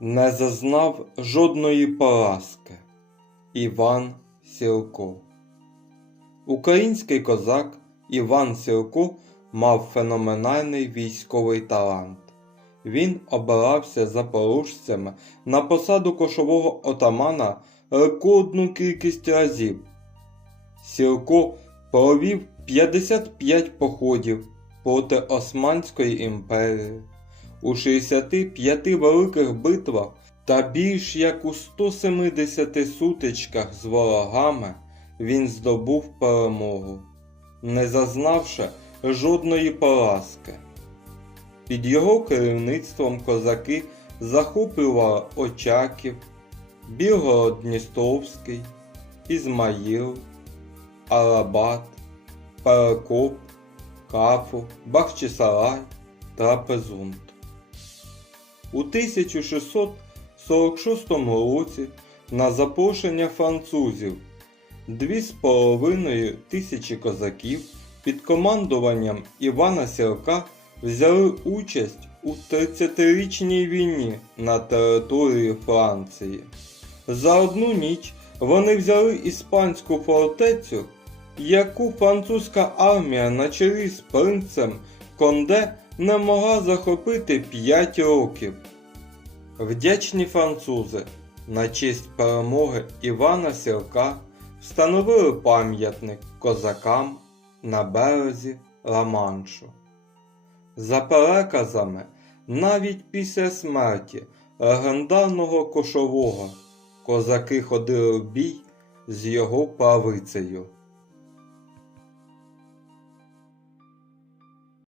не зазнав жодної поразки. Іван Сілко Український козак Іван Сілко мав феноменальний військовий талант. Він обирався запорожцями на посаду кошового отамана рекордну кількість разів. Сілко провів 55 походів проти Османської імперії у 65 великих битвах та більш як у 170 сутичках з ворогами він здобув перемогу, не зазнавши жодної поразки. Під його керівництвом козаки захоплювали Очаків, Білгород-Дністровський, Ізмаїл, Арабат, Перекоп, Кафу, Бахчисарай, Трапезунт. У 1646 році на запрошення французів дві з половиною тисячі козаків під командуванням Івана Сірка взяли участь у 30-річній війні на території Франції. За одну ніч вони взяли іспанську фортецю, яку французька армія на чолі з принцем Конде не могла захопити 5 років. Вдячні французи на честь перемоги Івана Сірка встановили пам'ятник козакам на березі Ла-Маншу. За переказами, навіть після смерті легендарного кошового козаки ходили в бій з його правицею.